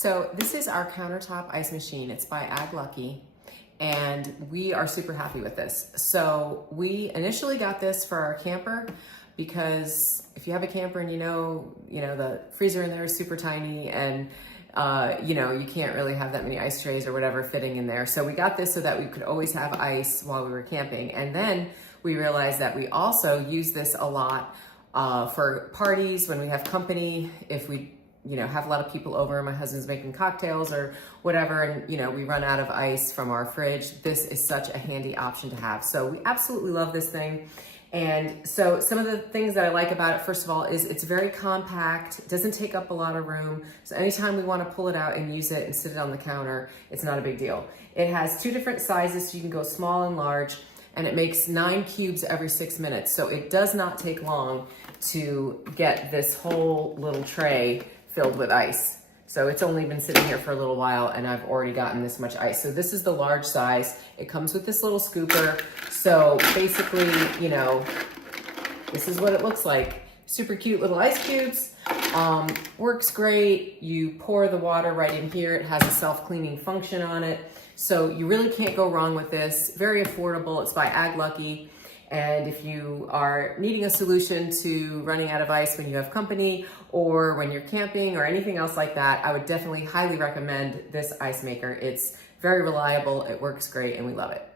So this is our countertop ice machine. It's by AGLUCKY, and we are super happy with this. So we initially got this for our camper because if you have a camper and you know the freezer in there is super tiny and you can't really have that many ice trays or whatever fitting in there. So we got this so that we could always have ice while we were camping. And then we realized that we also use this a lot for parties when we have company. If we have a lot of people over, my husband's making cocktails or whatever, and we run out of ice from our fridge, this is such a handy option to have. So we absolutely love this thing. And so some of the things that I like about it, first of all, is it's very compact. It doesn't take up a lot of room. So anytime we want to pull it out and use it and sit it on the counter, it's not a big deal. It has 2 different sizes, so you can go small and large, and it makes 9 cubes every 6 minutes. So it does not take long to get this whole little tray filled with ice. So it's only been sitting here for a little while and I've already gotten this much ice. So this is the large size. It comes with this little scooper. So basically, this is what it looks like. Super cute little ice cubes. Works great. You pour the water right in here. It has a self-cleaning function on it. So you really can't go wrong with this. Very affordable. It's by AGLUCKY. And if you are needing a solution to running out of ice when you have company or when you're camping or anything else like that, I would definitely highly recommend this ice maker. It's very reliable, it works great, and we love it.